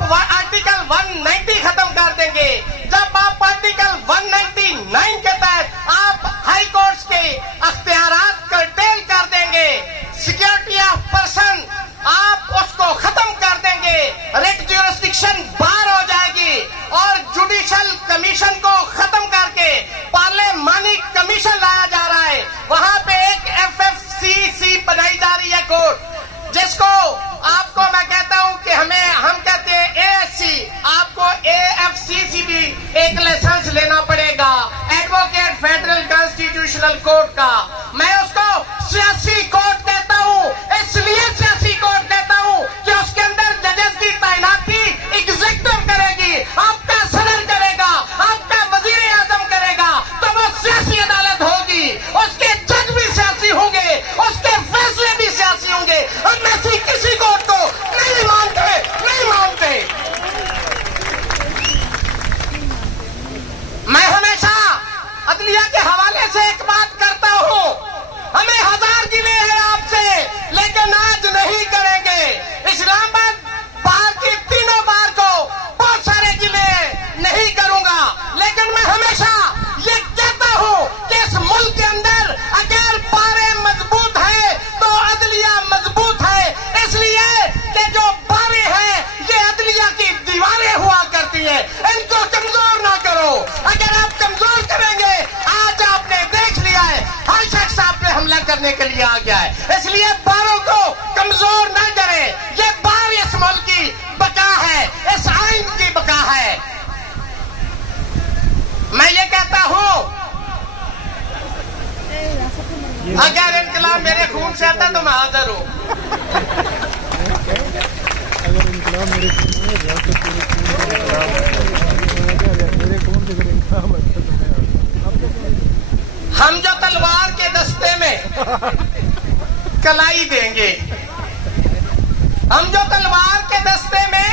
आप आर्टिकल 190 खत्म कर देंगे, जब आप आर्टिकल 199 के तहत आप हाई कोर्ट्स के अख्तियारात कर्टेल कर देंगे, सिक्योरिटी ऑफ पर्सन आप उसको खत्म कर देंगे, रिट ज्यूरिसडिक्शन बार हो जाएगी और जुडिशल कमीशन को खत्म करके पार्लियामानी कमीशन लाया जा रहा है। वहां पे एक FFCC बनाई जा रही है कोर्ट, जिसको आपको मैं कहता हूं कि हम कहते हैं ASC, आपको AFCC भी एक लाइसेंस लेना पड़ेगा, एडवोकेट फेडरल कॉन्स्टिट्यूशनल कोर्ट का। मैं उसको सियासी कोर्ट कहता हूं, इसलिए सियासी कोर्ट कहता हूं कि उसके अंदर जजेस की तैनाती एग्जीक्यूटिव करेगी, आपका सदर करेगा, आपका वजीर आजम करेगा, तो वो सियासी अदालत होगी, उसके जज भी सियासी होंगे, उसके फैसले भी सियासी होंगे। हम ऐसी किसी कोर्ट को नहीं मानते, नहीं मानते। मैं हमेशा अदलिया के हवाले से एक बात करता हूं, हमें 1000 गिले हैं आपसे, लेकिन आज नहीं करेंगे। इस्लामाबाद बार की तीनों बार को बहुत सारे गिले नहीं करूंगा, लेकिन मैं हमेशा ये कहता हूं कि इस मुल्क के अंदर अगर बारें मजबूत है तो अदलिया मजबूत है, इसलिए कि जो बारें हैं ये अदलिया की दीवारें हुआ करती हैं, इनको कमजोर ना करो। अगर आप कमजोर करेंगे, आज आपने देख लिया है हर शख्स आप पे हमला करने के लिए आ गया है, इसलिए बारों को कमजोर ना करें। ये बार इस मुल्क की बका है, इस आइन की बका है। मैं ये कहता हूं अगर इनकलाब मेरे खून से आता तो मैं हाजिर हूं। अगर इनकलाब मेरे खून में रियासत पूरे मेरे खून से अगर इनकलाब आता तो मैं हम जो तलवार के दस्ते में कलाई देंगे, हम जो तलवार के दस्ते में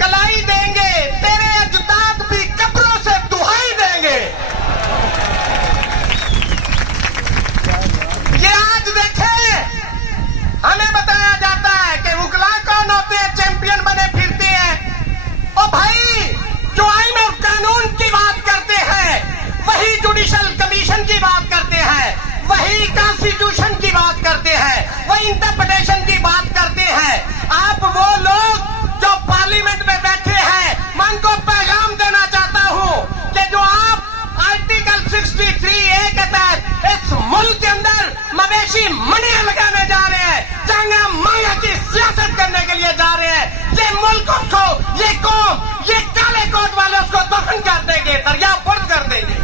कलाई देंगे, तेरे अजदाद भी कब्रों से दुहाई देंगे। ये आज देखें, हमें बताया जाता है कि वकला कौन होते हैं, चैंपियन बने फिरते हैं। ओ भाई, जो आइन और कानून की बात करते हैं, वही जुडिशल कमीशन की बात करते हैं, वही कॉन्स्टिट्यूशन की बात करते हैं, वही इंटरप्रिटेशन की बात करते हैं। आप वो लोग जो पार्लियामेंट में बैठे हैं, मैं उनको पैगाम देना चाहता हूं कि जो आप आर्टिकल 63A के तहत इस मुल्क के अंदर मवेशी मनिया लगाने जा रहे हैं, चांगा माया की सियासत करने के लिए जा रहे हैं, ये मुल्क को, ये कौम, ये काले कोट वाले उसको दफन कर देंगे, दरिया बंद कर देंगे।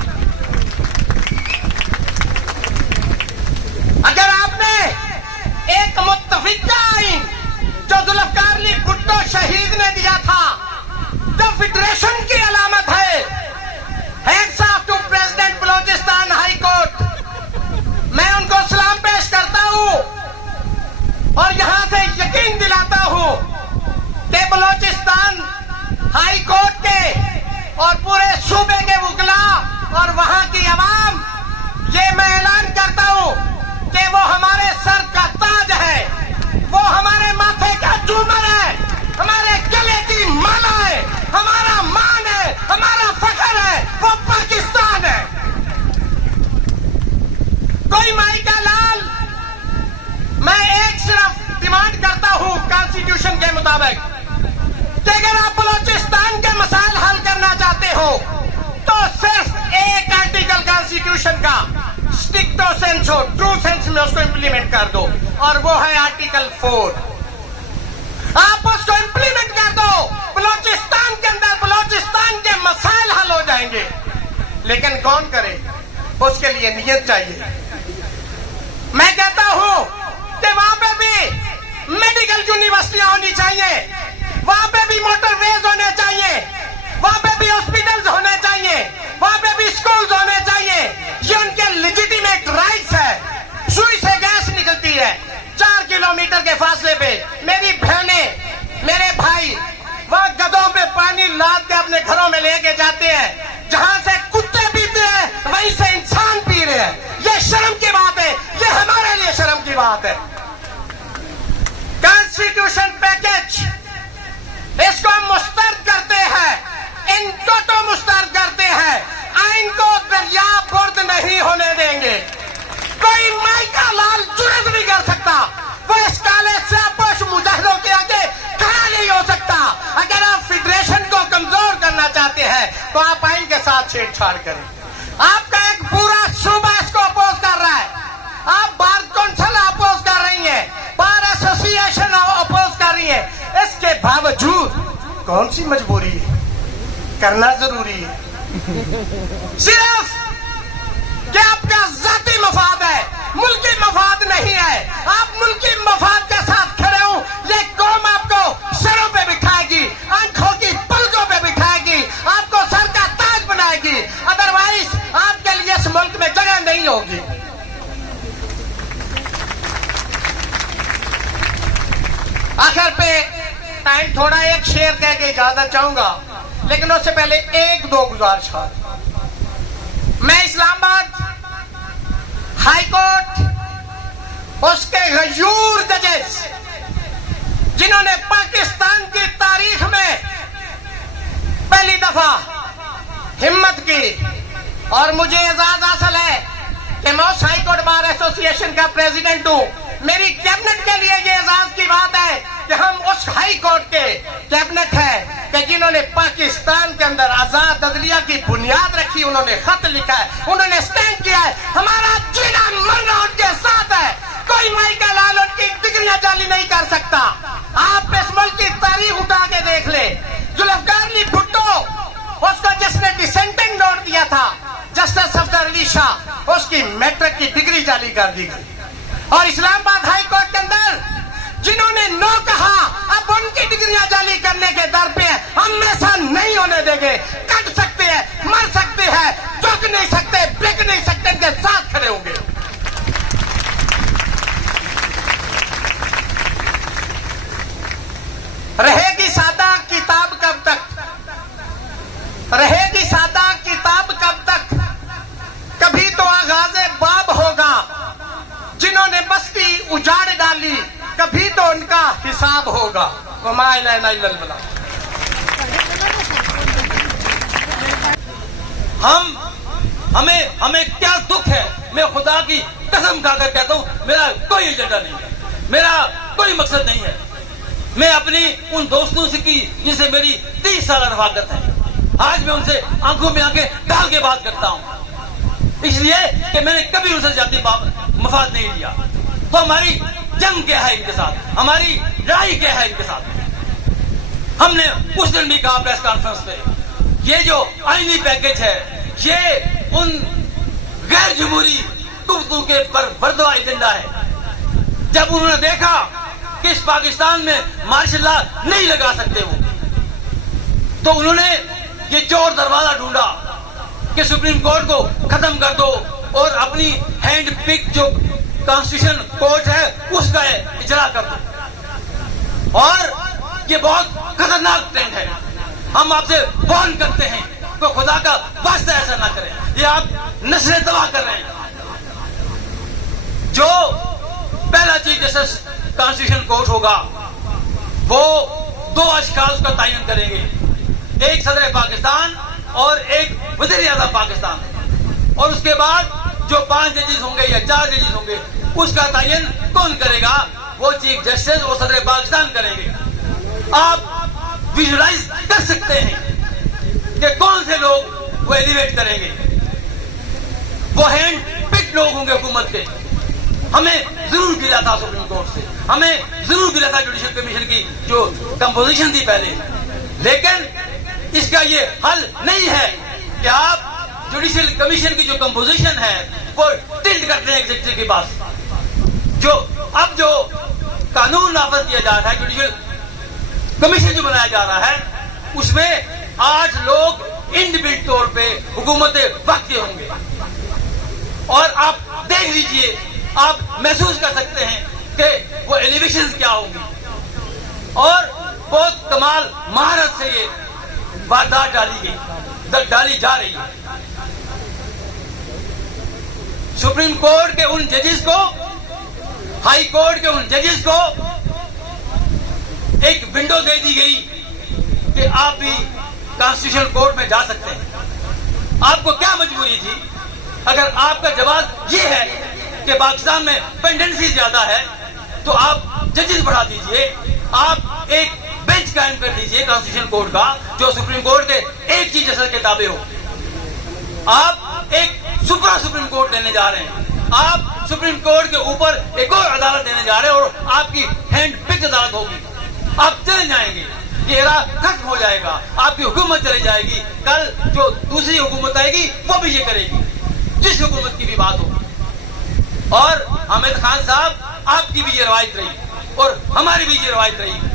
अगर आपने एक मुत्तफिका आइन जो जुल्फकार अली भुट्टो शहीद ने दिया था, जो फेडरेशन की अलामत है, heads of to president Balochistan high court, मैं उनको सलाम पेश करता हूं और यहां से यकीन दिलाता हूं कि बलोचिस्तान हाई कोर्ट के और पूरे सूबे के वकला और वहां की अवाम, ये मैं ऐलान करता हूं कि वो हमारे सर का ताज है, वो हमारे माथे का झूमर है, हमारे गले की माला है, हमारा मान है, हमारा फख्र है, वो पाकिस्तान है। कोई माई का लाल, मैं एक सिर्फ डिमांड करता हूं कॉन्स्टिट्यूशन के मुताबिक कि अगर आप बलोचिस्तान के मसाइल हल करना चाहते हो तो सिर्फ एक आर्टिकल कॉन्स्टिट्यूशन का स्टिक टू सेंस हो, ट्रू सेंस में उसको इंप्लीमेंट कर दो, और वो है आर्टिकल 4। आप उसको इंप्लीमेंट कर दो, बलोचिस्तान के अंदर बलोचिस्तान के मसाइल हल हो जाएंगे। लेकिन कौन करे, उसके लिए नियत चाहिए। मैं कहता हूं कि वहां पे भी मेडिकल यूनिवर्सिटियां होनी चाहिए, वहां पे भी मोटरवेज होने चाहिए, वहां पे भी हॉस्पिटल्स होने चाहिए, वहां पे भी स्कूल्स होने चाहिए। ये उनके लेजिटिमेट राइट्स है। सुई से गैस निकलती है 4 किलोमीटर के फासले पे, मेरी बहनें, मेरे भाई वहां गधों पे पानी लाद के अपने घरों में लेके जाते हैं, जहां से कुत्ते पीते हैं वहीं से इंसान पी रहे हैं। ये शर्म की बात है, ये हमारे लिए शर्म की बात है। कॉन्स्टिट्यूशन पैकेज, इस है तो आप आइन के साथ छेड़छाड़ करें। आपका एक पूरा सूबा इसको अपोज कर रहा है, आप बार काउंसिल अपोज कर रही हैं, बार एसोसिएशन अपोज कर रही है, इसके बावजूद कौन सी मजबूरी है, करना जरूरी है सिर्फ कि आपका जाती मफाद है, मुल्की मफाद नहीं है। आप मुल्की मफाद के साथ खड़े हो, ये कौम आपको सरों पे बिठाएगी, आंखों की पलकों पे बिठाएगी, आपको सर का ताज बनाएगी, अदरवाइज आपके लिए इस मुल्क में जगह नहीं होगी। आखिर पे टाइम थोड़ा एक शेर कह के इजाजत चाहूंगा, लेकिन उससे पहले एक दो गुजारिश। मैं इस्लामाबाद हाई कोर्ट उसके गयूर जजेस जिन्होंने पाकिस्तान की तारीख में पहली दफा हिम्मत की, और मुझे एजाज हासिल है कि मैं उस हाई कोर्ट बार एसोसिएशन का प्रेसिडेंट हूं। मेरी कैबिनेट के लिए ये एजाज की बात है कि हम उस हाई कोर्ट के कैबिनेट है कि जिन्होंने पाकिस्तान के अंदर आजाद अदलिया की बुनियाद रखी, उन्होंने खत लिखा है, उन्होंने स्टैंड किया है, हमारा जीना मरना उनके साथ है, कोई माई का लाल उनकी डिग्रियां जाली नहीं कर सकता। आप इस मुल्क की तारीख उठा के देख ले, जुल्फकार अली भुट्टो उसको जिसने डिसेंटिंग नोट दिया था, जस्टिस सफदर अली शाह, उसकी मैट्रिक की डिग्री जाली कर दी गई। और इस्लामाबाद हाई कोर्ट के अंदर जिन्होंने नो कहा, अब उनकी डिग्रियां जाली करने के दर पे हम ऐसा नहीं होने देंगे। कट सकते हैं, मर सकते हैं, झुक नहीं सकते, बिक नहीं सकते, इनके साथ खड़े होंगे। रहेगी सादा किताब कब तक, रहेगी सादा किताब कब तक, कभी तो आगाज़े बाब होगा। जिन्होंने बस्ती उजाड़ डाली, कभी तो उनका हिसाब होगा। वमा इलैना इल्लल्लाह। हमें क्या दुख है, मैं खुदा की कसम खाकर कहता हूँ, मेरा कोई एजेंडा नहीं है, मेरा कोई मकसद नहीं है। मैं अपनी उन दोस्तों से की जिनसे मेरी 30 साल रफाकत है, आज मैं उनसे आंखों में आंखें डाल के बात करता हूँ, इसलिए कि मैंने कभी उनसे जाती मफाद नहीं लिया। तो हमारी जंग क्या है इनके साथ, हमारी लड़ाई क्या है इनके साथ। हमने उस दिन भी कहा प्रेस कॉन्फ्रेंस पे, ये जो आईनी पैकेज है, ये उन गैर जमहूरी गुफ्तगू के पर वर्दवा एजेंडा है। जब उन्होंने देखा कि इस पाकिस्तान में मार्शल लॉ नहीं लगा सकते वो, तो उन्होंने ये चोर दरवाजा ढूंढा कि सुप्रीम कोर्ट को खत्म कर दो और अपनी हैंड पिक जो कॉन्स्टिट्यूशन कोर्ट है उसका इजरा कर दो। और ये बहुत खतरनाक ट्रेंड है, हम आपसे वार्न करते हैं तो खुदा का वास्ता ऐसा ना करें, ये आप नस्लें तबाह कर रहे हैं। जो पहला चीफ जस्टिस कॉन्स्टिट्यूशन कोर्ट होगा वो 2 अशखास का तयन करेंगे, एक सदर पाकिस्तान और एक वज़ीर आज़म पाकिस्तान, और उसके बाद जो 5 जजेस होंगे या 4 जजेस होंगे उसका तयन कौन करेगा, वो चीफ जस्टिस और सदर पाकिस्तान करेंगे। आप विजुलाइज कर सकते हैं कि कौन से लोग वो एलिवेट करेंगे, वो हैंड पिक लोग होंगे हुकूमत के। हमें जरूर गिरा था सुप्रीम कोर्ट से, हमें जरूर गिरा था जुडिशल कमीशन की जो कंपोजिशन थी पहले, लेकिन इसका ये हल नहीं है कि आप जुडिशल कमीशन की जो कंपोजिशन है वो टिल्ट करते हैं एग्जीक्यूटिव के पास। जो कानून नाफिज किया जा रहा है, जुडिशल कमीशन जो बनाया जा रहा है, उसमें 8 लोग इंडिविजुअल तौर पे हुकूमत वक्त के होंगे। और आप देख लीजिए, आप महसूस कर सकते हैं कि वो एलिवेशंस क्या होंगी, और बहुत कमाल महारत से ये वारदात डाली जा रही है। सुप्रीम कोर्ट के उन जजेस को, हाई कोर्ट के उन जजेस को एक विंडो दे दी गई कि आप भी कॉन्स्टिट्यूशनल कोर्ट में जा सकते हैं। आपको क्या मजबूरी थी? अगर आपका जवाब ये है कि पाकिस्तान में पेंडेंसी ज्यादा है तो आप जजेस बढ़ा दीजिए, आप एक बेंच बेंच कायम कर दीजिए कॉन्स्टिट्यूशन कोर्ट का, जो सुप्रीम कोर्ट के एक चीज जैसा के ताबे हो। आप एक सुप्रीम कोर्ट लेने जा रहे हैं, आप सुप्रीम कोर्ट के ऊपर एक और अदालत देने जा रहे हैं, और आपकी हैंड पिक्ड अदालत होगी। आप चले जाएंगे, ये एरा खत्म हो जाएगा, आपकी हुकूमत चली जाएगी। कल जो दूसरी हुकूमत आएगी वो भी ये करेगी, जिस हुकूमत की भी बात हो। और हामिद खान साहब, आपकी भी ये रवायत रही और हमारी भी ये रवायत रही।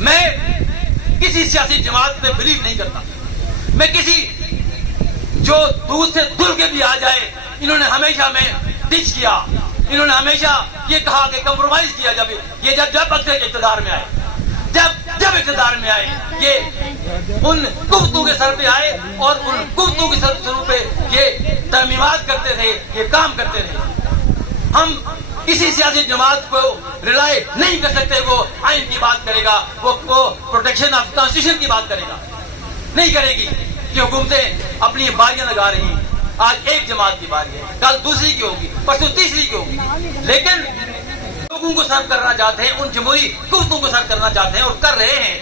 मैं किसी सियासी जमात में बिलीव नहीं करता। मैं किसी जो दूध से धुल के भी आ जाए, इन्होंने हमेशा में डिच किया, इन्होंने हमेशा ये कहा कि कंप्रोमाइज किया। जब अक्सर इक़्तिदार में आए, जब इक़्तिदार में आए, ये उन कुफ्तों के सर पे आए और उन कुफ्तों के सर पे ये तरमीमात करते थे, ये काम करते थे। हम किसी सियासी जमात को रिलाय नहीं कर सकते। वो आइन की बात करेगा, वो प्रोटेक्शन ऑफ कॉन्स्टिट्यूशन की बात करेगा, नहीं करेगी। कि हुकूमतें अपनी बारियां लगा रही हैं। आज एक जमात की बारी है, कल दूसरी की होगी, परसों तीसरी की होगी। लेकिन लोगों को सर्व करना चाहते हैं, उन जमहूरी कुफ्तों को सर्व करना चाहते हैं और कर रहे हैं।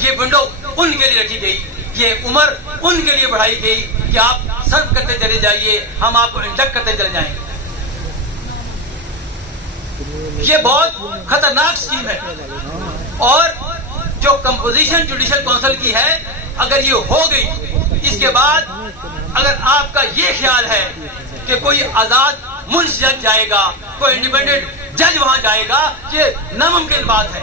ये विंडो उनके लिए रखी गई, ये उम्र उनके लिए बढ़ाई गई कि आप सर्व करते चले जाइए, हम आपको इंडक्ट करते चले जाएंगे। ये बहुत खतरनाक स्कीम है। और जो कंपोजिशन जुडिशल काउंसिल की है, अगर ये हो गई, इसके बाद अगर आपका ये ख्याल है कि कोई आजाद मुंश जज जाएगा, कोई इंडिपेंडेंट जज वहां जाएगा, ये नामुमकिन बात है।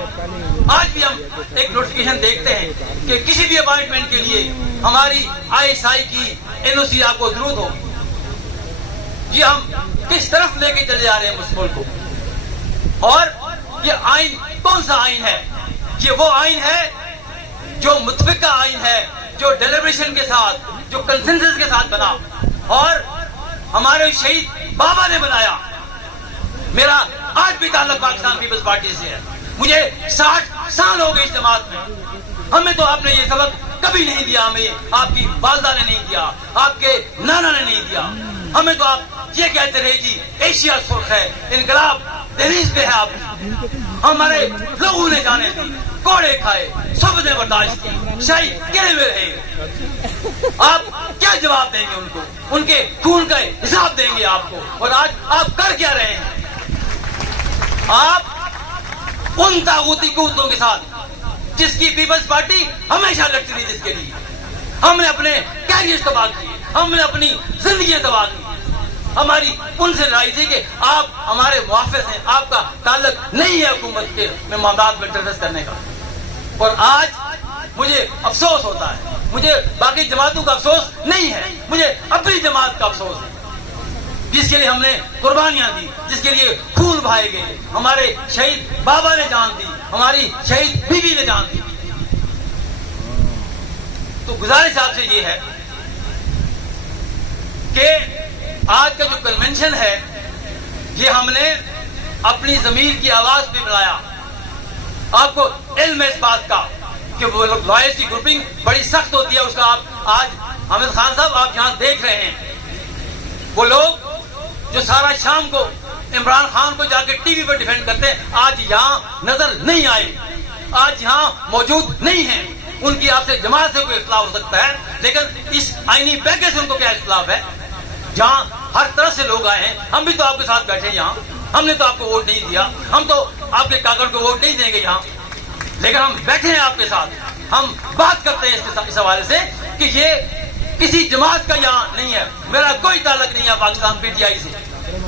आज भी हम एक नोटिफिकेशन देखते हैं कि किसी भी अपॉइंटमेंट के लिए हमारी ISI की NOC आपको जरूरत हो। ये हम किस तरफ लेके चले जा रहे हैं उस मुल्क को। और ये आइन कौन सा आइन है? ये वो आइन है जो मुतफिका आइन है, जो डेलिब्रेशन के साथ, जो कंसेंसस के साथ बना और हमारे शहीद बाबा ने बनाया। मेरा आज भी ताल्लुक पाकिस्तान पीपल्स पार्टी से है। मुझे 60 साल हो गए इस जमात में। हमें तो आपने ये सबक कभी नहीं दिया, हमें आपकी वालदा ने नहीं दिया, आपके नाना ने नहीं दिया। हमें तो आप ये कहते रहे जी एशिया सुर्ख है, इनकलाब दहलीज पे है। आप हमारे लोगों ने जाने दी, कोड़े खाए, सब ने बर्दाश्त की, शाही किले में रहे। आप क्या जवाब देंगे उनको? उनके खून का हिसाब देंगे आपको। और आज आप कर क्या रहे हैं? आप उन तागूती कुव्वतों के साथ जिसकी पीपल्स पार्टी हमेशा लड़ती थी, जिसके लिए हमने अपने कैरियर तबाह किए, हमने अपनी जिंदगी तबाह की। हमारी उनसे लड़ाई थी कि आप हमारे मुआफिस हैं, आपका ताल्लुक नहीं है हुकूमत के में मामलात में इंटरफेस करने का। और आज मुझे अफसोस होता है, मुझे बाकी जमातों का अफसोस नहीं है, मुझे अपनी जमात का अफसोस है, जिसके लिए हमने कुर्बानियां दी, जिसके लिए खून बहाए गए। हमारे शहीद बाबा ने जान दी, हमारी शहीद बीवी ने जान दी। तो गुजारिश आपसे ये है कि आज का जो कन्वेंशन है, ये हमने अपनी जमीर की आवाज पे बनाया। आपको इल्म है इस बात का कि वो लॉयर्स की ग्रुपिंग बड़ी सख्त होती है। उसका आप आज हामिद खान साहब आप यहां देख रहे हैं, वो लोग जो सारा शाम को इमरान खान को जाके टीवी पर डिफेंड करते हैं, आज यहाँ नजर नहीं आए, आज यहाँ मौजूद नहीं है। उनकी आपसे जमात से कोई इख्तिलाफ हो सकता है, लेकिन इस आईनी पैकेज से उनको क्या इख्तिलाफ है? जहाँ हर तरह से लोग आए हैं, हम भी तो आपके साथ बैठे यहाँ, हमने तो आपको वोट नहीं दिया, हम तो आपके कागज को वोट नहीं देंगे यहाँ, लेकिन हम बैठे हैं आपके साथ। हम बात करते हैं इस हवाले से कि ये किसी जमात का यहाँ नहीं है। मेरा कोई ताल्लुक नहीं है पाकिस्तान PTI से,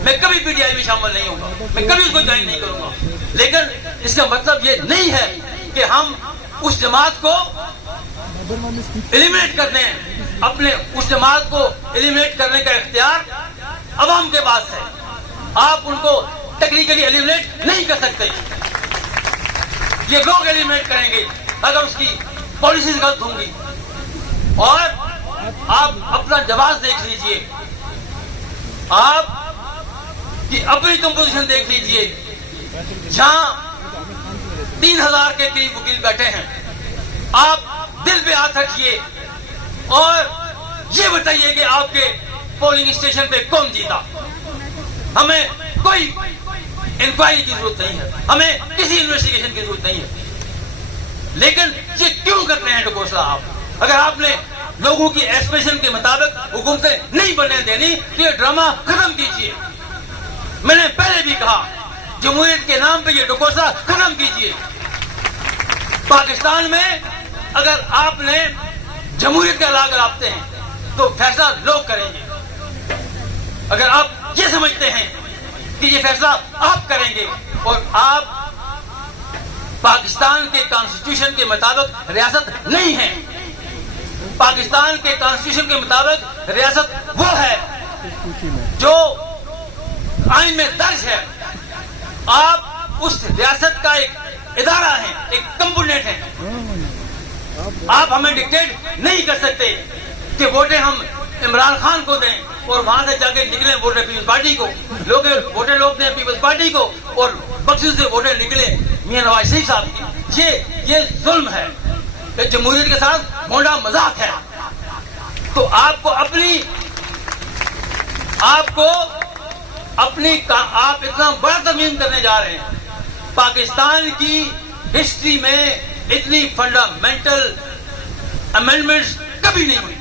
मैं कभी PTI में शामिल नहीं होगा, मैं कभी उसको ज्वाइन नहीं करूंगा। लेकिन इसका मतलब ये नहीं है कि हम उस जमात को एलिमिनेट करते हैं। अपने उस जमात को एलिमिनेट करने का इख्तियार अवाम के पास है। आप उनको टेक्निकली एलिमिनेट नहीं कर सकते, ये लोग एलिमिनेट करेंगे अगर उसकी पॉलिसीज गलत होंगी। और आप अपना जवाब देख लीजिए, आप की अपनी कंपोजिशन देख लीजिए, जहां 3000 के करीब वकील बैठे हैं। आप दिल पे हाथ रखिए और ये बताइए कि आपके पोलिंग स्टेशन पे कौन जीता। हमें कोई इंक्वायरी की जरूरत नहीं है, हमें किसी इन्वेस्टिगेशन की जरूरत नहीं है। لیکن یہ کیوں کرتے ہیں ڈکوسلا آپ؟ اگر آپ نے لوگوں کی ایکسپریشن کے مطابق حکومتیں نہیں بننے دینی تو یہ ڈرامہ ختم کیجیے. میں نے پہلے بھی کہا جمہوریت کے نام پہ یہ ڈکوسلا ختم کیجیے. پاکستان میں اگر آپ نے جمہوریت کا لاگ رابطے ہیں تو فیصلہ لوگ کریں گے. اگر آپ یہ سمجھتے ہیں کہ یہ فیصلہ آپ کریں گے اور آپ پاکستان کے کانسٹیٹیوشن کے مطابق ریاست نہیں ہیں. پاکستان کے کانسٹیٹیوشن کے مطابق ریاست وہ ہے جو آئین میں درج ہے. آپ اس ریاست کا ایک ادارہ ہیں, ایک کمپوننٹ ہیں. آپ ہمیں ڈکٹیٹ نہیں کر سکتے کہ ووٹیں ہم عمران خان کو دیں اور وہاں سے جا کے نکلیں ووٹیں پیپلز پارٹی کو, ووٹیں لوگ دیں پیپلز پارٹی کو اور بخشش سے ووٹیں نکلیں میاں نواز شریف صاحب کی. یہ ظلم ہے, یہ جمہوریت کے ساتھ مونڈا مذاق ہے. تو آپ اتنا بڑا ترمیم کرنے جا رہے ہیں. پاکستان کی ہسٹری میں اتنی فنڈامنٹل امینڈمنٹس کبھی نہیں ہوئی.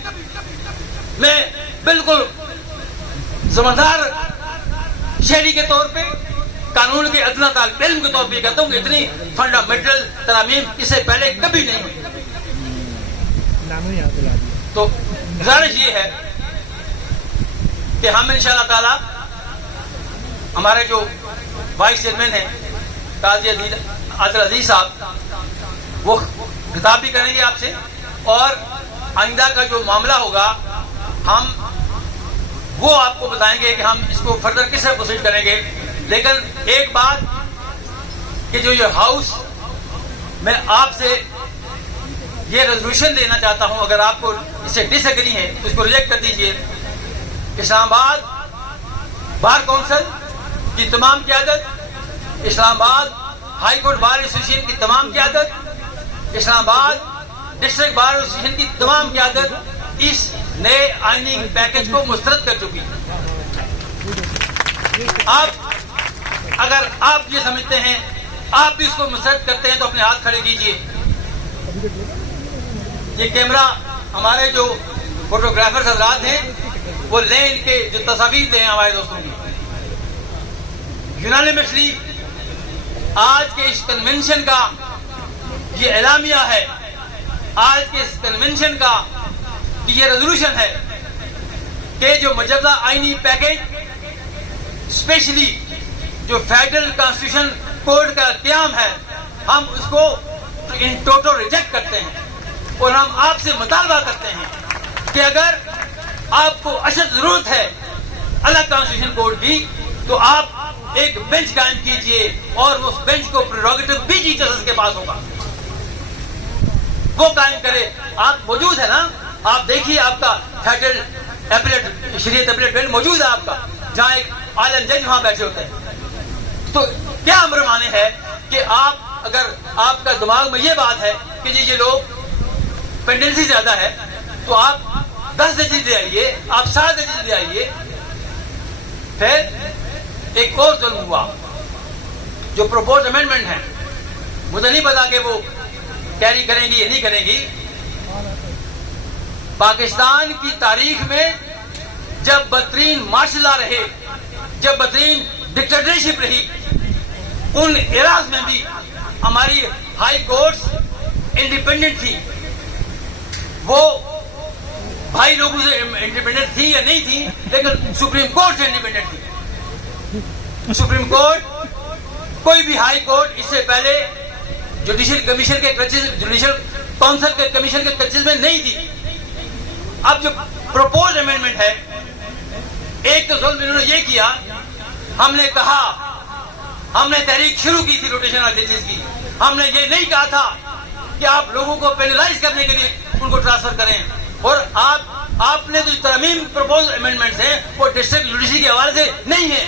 میں بالکل زمدار شہری کے طور پہ, قانون کے ادنیٰ طالب علم کے طور پہ کہتا ہوں کہ اتنی فنڈامنٹل ترامیم اس سے پہلے کبھی نہیں ہوئی. تو گزارش یہ ہے کہ ہم انشاءاللہ تعالی ہمارے جو وائس چیئرمین ہیں قاضی عادل عزیز صاحب وہ خطاب بھی کریں گے آپ سے, اور آئندہ کا جو معاملہ ہوگا ہم وہ آپ کو بتائیں گے کہ ہم اس کو فردر کس طرح پروسیڈ کریں گے. لیکن ایک بات کہ جو یہ ہاؤس, میں آپ سے یہ ریزولوشن دینا چاہتا ہوں, اگر آپ کو اس سے ڈس ایگری ہے تو اس کو ریجیکٹ کر دیجئے. اسلام آباد بار کونسل کی تمام قیادت, اسلام آباد ہائی کورٹ بار ایسوسیشن کی تمام قیادت, اسلام آباد ڈسٹرکٹ بار ایسوسیشن کی تمام قیادت اس نئے آئینی پیکج کو مسترد کر چکی. اگر آپ یہ سمجھتے ہیں آپ بھی اس کو مسترد کرتے ہیں تو اپنے ہاتھ کھڑے کیجئے. یہ کیمرہ ہمارے جو فوٹوگرافر حضرات ہیں وہ لیں, ان کے جو تصاویر دیں ہمارے دوستوں کی. یونانیمسلی آج کے اس کنونشن کا یہ اعلامیہ ہے, آج کے اس کنونشن کا یہ ریزولوشن ہے کہ جو مجوزہ آئینی پیکج اسپیشلی جو فیڈرل کانسٹیٹیوشن کوڈ کا قیام ہے, ہم اس کو ان ٹوٹل ریجیکٹ کرتے ہیں. اور ہم آپ سے مطالبہ کرتے ہیں کہ اگر آپ کو اشد ضرورت ہے الگ کانسٹیٹیوشن کوڈ کی تو آپ ایک بینچ قائم کیجئے, اور اس بینچ کو پریروگیٹو بھی چیف جسٹس کے پاس ہوگا, وہ قائم کرے. آپ موجود ہے نا, آپ دیکھیے آپ کا فیڈرل اپیلیٹ شریعت اپیلیٹ بینچ موجود ہے آپ کا, جہاں ایک عالم جج وہاں بیٹھے ہوتے ہیں. تو کیا امر مانے ہے کہ آپ اگر آپ کا دماغ میں یہ بات ہے کہ یہ لوگ پینڈنسی زیادہ ہے تو آپ 10 ججز لے آئیے, آپ 7 ججز لے آئیے. پھر ایک اور ظلم ہوا جو پروپوز امینڈمنٹ ہے, مجھے نہیں پتا کہ وہ کیری کریں گی یا نہیں کریں گی. پاکستان کی تاریخ میں جب بدترین مارشل لا رہے, جب بدترین ڈکٹیٹرشپ رہی, ان ایراز میں بھی ہماری ہائی کورٹس انڈیپینڈنٹ تھی. وہ بھائی لوگوں سے انڈیپینڈنٹ تھی یا نہیں تھی, لیکن سپریم کورٹ سے انڈیپینڈنٹ تھی. سپریم کورٹ کوئی بھی ہائی کورٹ اس سے پہلے جوڈیشل کمیشن کے جوڈیشل کونسل کے کمیشن کے کرچز میں نہیں تھی. اب جو پروپوز امینڈمنٹ ہے, ایک تو ظلم انہوں نے یہ کیا, ہم نے کہا, ہم نے تحریک شروع کی تھی روٹیشن آف ججز کی, ہم نے یہ نہیں کہا تھا کہ آپ لوگوں کو پینلائز کرنے کے لیے ان کو ٹرانسفر کریں. اور آپ نے جو ترمیم پروپوز امینڈمنٹس ہیں وہ ڈسٹرکٹ جوڈیشری کے حوالے سے نہیں ہے.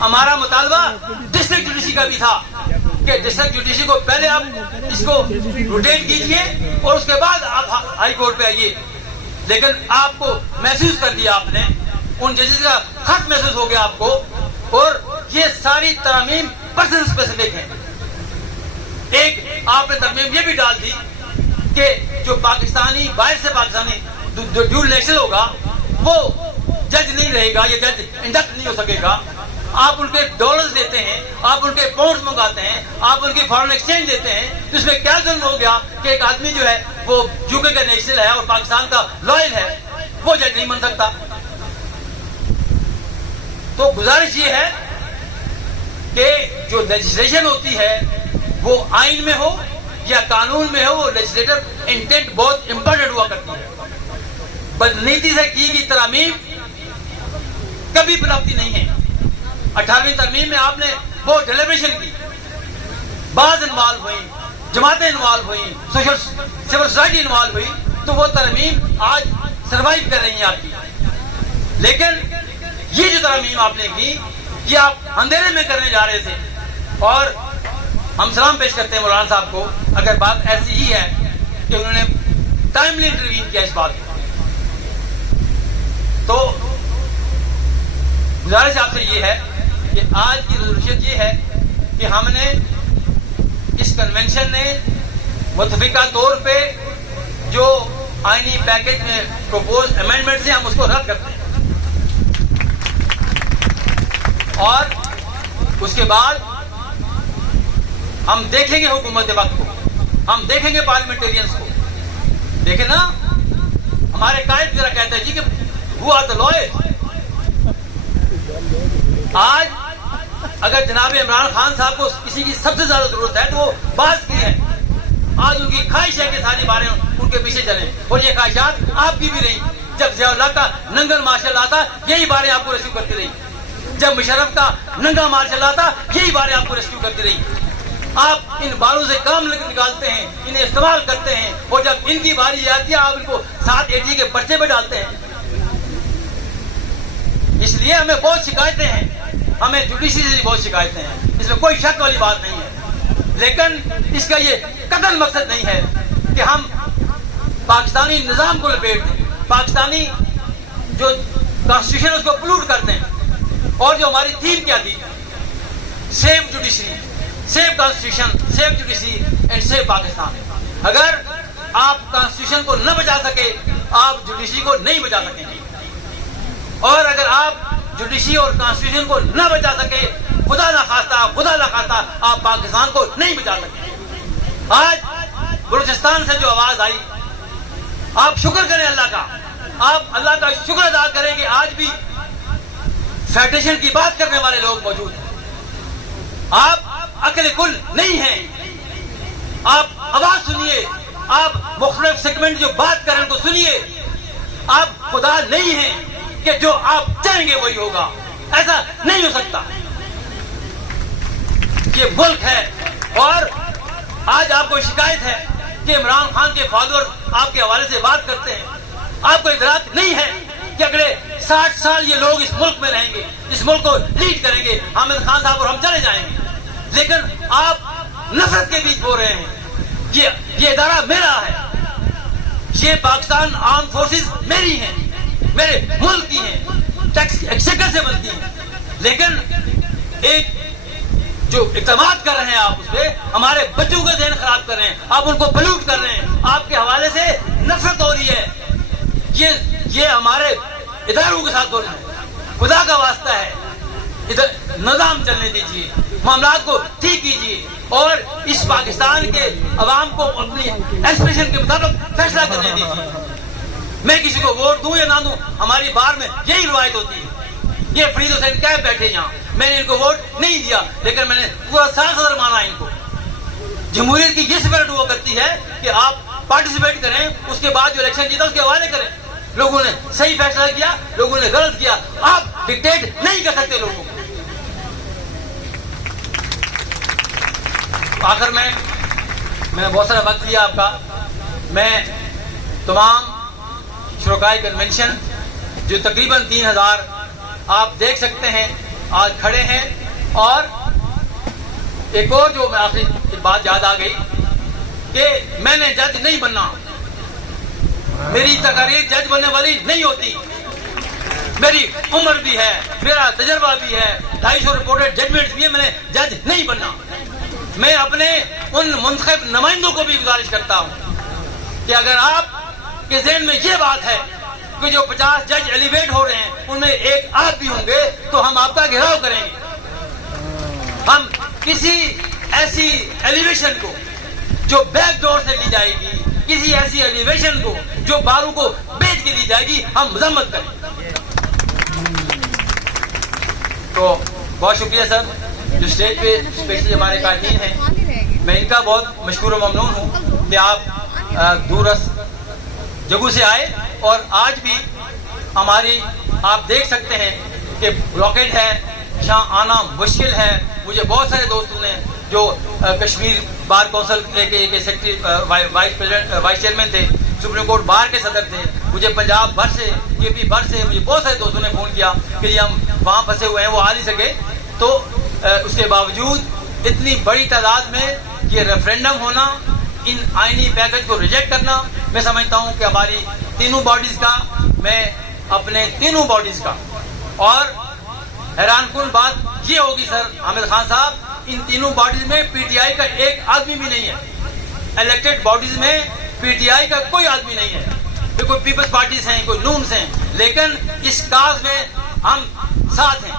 ہمارا مطالبہ ڈسٹرکٹ جوڈیشری کا بھی تھا کہ ڈسٹرکٹ جوڈیشری کو پہلے آپ اس کو روٹیٹ کیجئے اور اس کے بعد آپ ہائی کورٹ پہ آئیے. لیکن آپ کو محسوس کر دیا, آپ نے ان ججز کا خط محسوس ہو گیا آپ کو, اور یہ ساری ترامیم پرسن اسپیسیفک ہیں. ایک آپ نے ترمیم یہ بھی ڈال دی کہ جو پاکستانی باہر سے پاکستانی جو ڈیول نیشنل ہوگا وہ جج نہیں رہے گا یا جج انڈکٹ نہیں ہو سکے گا. آپ ان کے ڈالرز دیتے ہیں, آپ ان کے پاؤنڈز منگاتے ہیں, آپ ان کی فارن ایکسچینج دیتے ہیں, تو اس میں کیا ظلم ہو گیا کہ ایک آدمی جو ہے وہ یو کے کا نیشنل ہے اور پاکستان کا لائل ہے, وہ جج نہیں بن سکتا. تو گزارش یہ ہے کہ جو لیجسلیشن ہوتی ہے وہ آئین میں ہو یا قانون میں ہو, وہ لیجسلیٹر انٹینٹ بہت امپورٹنٹ ہوا کرتی ہے. بدنیتی سے کی گئی ترامیم کبھی بناوٹی نہیں ہے. 18ویں ترمیم میں آپ نے وہ ڈیلیبریشن کی, بعض انوالو ہوئی, جماعتیں انوالو ہوئی, سول سوسائٹی انوالو ہوئی, تو وہ ترمیم آج سروائیو کر رہی ہیں آپ کی. لیکن یہ جو ترمیم آپ نے کی یہ آپ اندھیرے میں کرنے جا رہے تھے, اور ہم سلام پیش کرتے ہیں مولانا صاحب کو اگر بات ایسی ہی ہے کہ انہوں نے ٹائملی انٹروین کیا اس بات کو. تو گزارش آپ سے یہ ہے کہ آج کی ریزولوشن یہ ہے کہ ہم نے اس کنونشن نے متفقہ طور پہ جو آئینی پیکج میں پروپوز امینڈمنٹس ہیں ہم اس کو رد کرتے ہیں, اور اس کے بعد ہم دیکھیں گے حکومت وقت کو, ہم دیکھیں گے پارلیمنٹرینز کو. دیکھیں نا, ہمارے قائد میرا کہتا ہے جی کہ who are the lawyers. آج اگر جناب عمران خان صاحب کو کسی کی سب سے زیادہ ضرورت ہے تو وہ باز کی ہے. آج ان کی خواہش ہے کہ ساری باریں ان کے پیچھے چلیں, اور یہ خواہشات آپ کی بھی رہی. جب ضیاء اللہ کا ننگا مارشل آتا یہی باریں آپ کو ریسکیو کرتی رہی, جب مشرف کا ننگا مارشل آتا یہی باریں آپ کو ریسکیو کرتی رہی. آپ ان باروں سے کام نکالتے ہیں, انہیں استعمال کرتے ہیں, اور جب ان کی باری آتی ہے آپ ان کو 780 کے پرچے پہ ڈالتے ہیں. اس لیے ہمیں بہت شکایتیں ہیں, ہمیں جوڈیشری سے بہت شکایتیں ہیں, اس میں کوئی شک والی بات نہیں ہے. لیکن اس کا یہ قطعاً مقصد نہیں ہے کہ ہم پاکستانی نظام کو لپیٹ دیں, پاکستانی جو کانسٹیٹیوشن اس کو پلوٹ کر دیں. اور جو ہماری تھیم کیا تھی, save judiciary, save constitution, save judiciary and save Pakistan. اگر آپ کانسٹیٹیوشن کو نہ بچا سکے آپ جوڈیشری کو نہیں بچا سکیں گے, اور اگر آپ جوڈیشری اور کانسٹیٹیوشن کو نہ بچا سکے خدا نہ خواستہ آپ پاکستان کو نہیں بچا سکیں. آج بلوچستان سے جو آواز آئی, آپ شکر کریں اللہ کا, آپ اللہ کا شکر ادا کریں کہ آج بھی فیڈریشن کی بات کرنے والے لوگ موجود ہیں. آپ عقل کل نہیں ہیں, آپ آواز سنیے, آپ مختلف سیگمنٹ جو بات کریں ان کو سنیے. آپ خدا نہیں ہیں کہ جو آپ چاہیں گے وہی ہوگا, ایسا نہیں ہو سکتا. یہ ملک ہے, اور آج آپ کو شکایت ہے کہ عمران خان کے فالوور آپ کے حوالے سے بات کرتے ہیں. آپ کو ادراک نہیں ہے کہ اگلے 60 سال یہ لوگ اس ملک میں رہیں گے, اس ملک کو لیڈ کریں گے. حامد خان صاحب اور ہم چلے جائیں گے, لیکن آپ نفرت کے بیچ بول رہے ہیں. یہ ادارہ میرا ہے, یہ پاکستان آرم فورسز میری ہیں, میرے ملک کی ہیں, ٹیکس ایکسچیکر سے بنتی ہیں. لیکن ایک جو اقدامات کر رہے ہیں آپ اس پہ ہمارے بچوں کا ذہن خراب کر رہے ہیں, آپ ان کو پلوٹ کر رہے ہیں, آپ کے حوالے سے نفرت ہو رہی ہے. یہ ہمارے اداروں کے ساتھ ہو رہا ہے. خدا کا واسطہ ہے, ادھر نظام چلنے دیجیے, معاملات کو ٹھیک کیجیے, اور اس پاکستان کے عوام کو اپنی ایسپریشن کے مطابق فیصلہ کرنے دیجیے. میں کسی کو ووٹ دوں یا نہ دوں, ہماری بار میں یہی روایت ہوتی ہے. یہ فرید حسین کیف بیٹھے یہاں, میں نے ان کو ووٹ نہیں دیا, لیکن میں نے پورا سال صدر مانا ان کو. جمہوریت کی یہ اسپرٹ ہوا کرتی ہے کہ آپ پارٹیسپیٹ کریں, اس کے بعد جو الیکشن جیتا اس کے حوالے کریں. لوگوں نے صحیح فیصلہ کیا, لوگوں نے غلط کیا, آپ ڈکٹیٹ نہیں کر سکتے لوگوں کو. آخر میں نے بہت سارا وقت لیا آپ کا. میں تمام شرکائے کنونشن جو تقریباً 3000 آپ دیکھ سکتے ہیں آج کھڑے ہیں, اور ایک اور جو میں آخری بات یاد آ گئی کہ میں نے جج نہیں بننا, میری تقاریر جج بننے والی نہیں ہوتی. میری عمر بھی ہے, میرا تجربہ بھی ہے, 250 رپورٹڈ ججمنٹس بھی ہے, میں نے جج نہیں بننا. میں اپنے ان منتخب نمائندوں کو بھی گزارش کرتا ہوں کہ اگر آپ کے ذہن میں یہ بات ہے کہ جو 50 جج ایلیویٹ ہو رہے ہیں ان میں ایک آپ بھی ہوں گے تو ہم آپ کا گھیراؤ کریں گے. ہم کسی ایسی ایلیویشن کو جو بیک ڈور سے لی جائے گی, کسی ایسی ایلیویشن کو جو باروں کو بیچ کے لی جائے گی, ہم مذمت کریں گے. تو بہت شکریہ سر جو اسٹیج پہ اسپیشلی ہمارے قائدین ہیں, میں ان کا بہت مشکور و ممنون ہوں کہ آپ دورس جگہوں سے آئے اور آج بھی ہماری آپ دیکھ سکتے ہیں کہ بلاکیڈ ہے, جہاں آنا مشکل ہے. مجھے بہت سارے دوستوں نے جو کشمیر بار کونسل کے سیکرٹری وائس چیئرمین تھے, سپریم کورٹ بار کے صدر تھے, مجھے پنجاب بھر سے کے پی بھر سے مجھے بہت سارے دوستوں نے فون کیا کہ یہ ہم وہاں پھنسے ہوئے ہیں, وہ آ نہیں سکے. تو اس کے باوجود اتنی بڑی تعداد میں یہ ریفرینڈم ہونا, ان آئینی پیکج کو ریجیکٹ کرنا, میں سمجھتا ہوں کہ ہماری تینوں باڈیز کا, میں اپنے تینوں باڈیز کا, اور حیران کن بات یہ ہوگی سر حامد خان صاحب, ان تینوں باڈیز میں پی ٹی آئی کا ایک آدمی بھی نہیں ہے. الیکٹڈ باڈیز میں پی ٹی آئی کا کوئی آدمی نہیں ہے. کوئی پیپلز پارٹیز ہیں, کوئی نونز ہیں, لیکن اس کاز میں ہم ساتھ ہیں.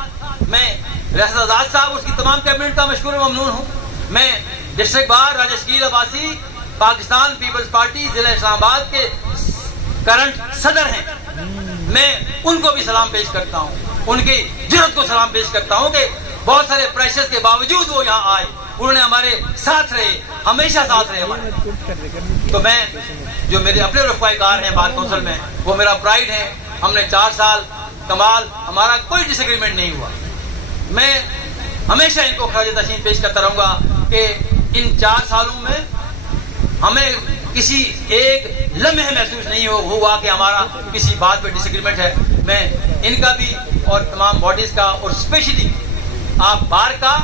میں ریاست آزاد صاحب اس کی تمام کیبنٹ کا مشکور و ممنون ہوں. میں ڈسٹرکٹ بار راجہ شکیل عباسی پاکستان پیپلز پارٹی ضلع اسلام آباد کے کرنٹ صدر ہیں, میں ان کو بھی سلام پیش کرتا ہوں, ان کی جرأت کو سلام پیش کرتا ہوں کہ بہت سارے پریشرز کے باوجود وہ یہاں آئے, انہوں نے ہمارے ساتھ رہے, ہمیشہ ساتھ رہے ہمارے. تو میں جو میرے اپنے رفقائے کار ہیں بار کونسل میں, وہ میرا پرائڈ ہے. ہم نے 4 سال کمال, ہمارا کوئی ڈس ایگریمنٹ نہیں ہوا. میں ہمیشہ ان کو خراج تحسین پیش کرتا رہوں گا کہ ان 4 سالوں میں ہمیں کسی ایک لمحے محسوس نہیں ہوا کہ ہمارا کسی بات پہ ڈس ایگریمنٹ ہے. میں ان کا بھی اور تمام باڈیز کا, اور اسپیشلی آپ بار کا,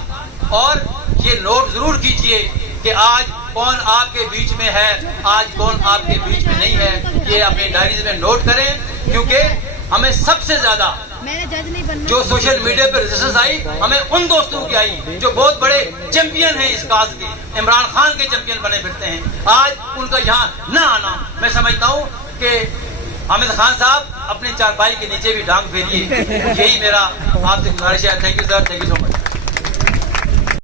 اور یہ نوٹ ضرور کیجئے کہ آج کون آپ کے بیچ میں ہے, آج کون آپ کے بیچ میں نہیں ہے. یہ اپنی ڈائریز میں نوٹ کریں, کیونکہ ہمیں سب سے زیادہ جو سوشل میڈیا پہ رجسٹرز آئی, ہمیں ان دوستوں کی آئی جو بہت بڑے چیمپئن ہیں اس کاز کے, عمران خان کے چیمپئن بنے پھرتے ہیں. آج ان کا یہاں نہ آنا, میں سمجھتا ہوں کہ حامد خان صاحب اپنی چارپائی کے نیچے بھی ڈانگ پھیریے. یہی میرا آپ سے گزارش ہے. Thank you sir, thank you so much.